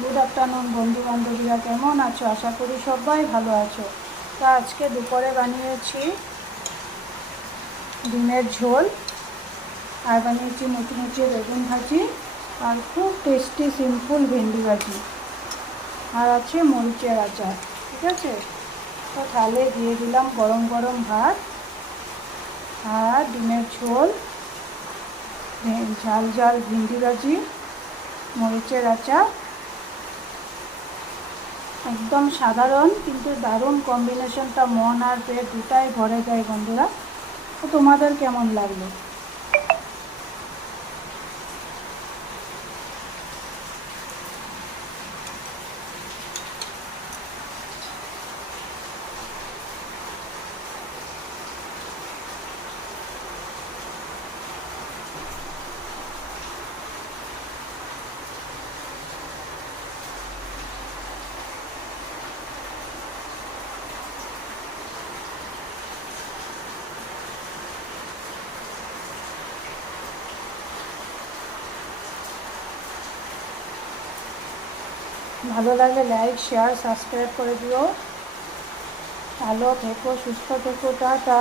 Good afternoon বন্ধু বান্ধবীরা, কেমন আছো? আশা করি সবাই ভালো আছো। তা আজকে দুপুরে বানিয়েছি ডিমের ঝোল, আর বানিয়েছি মুচি বেগুন ভাজি, আর খুব টেস্টি সিম্পল ভেন্ডি ভাজি, আর আছে মরিচের আচার। ঠিক আছে, তো থালে দিয়ে দিলাম গরম গরম ভাত আর ডিমের ঝোল, ঝাল ঝাল ভেন্ডি ভাজি, মরিচের আচার। একদম সাধারণ কিন্তু দারুণ কম্বিনেশনটা, মন আর পেট দুটাই ভরে যায় বন্ধুরা। তো তোমাদের কেমন লাগলো? ভালো লাগলে লাইক শেয়ার সাবস্ক্রাইব করে দিও। ভালো থেকো, সুস্থ থেকো, টাটা।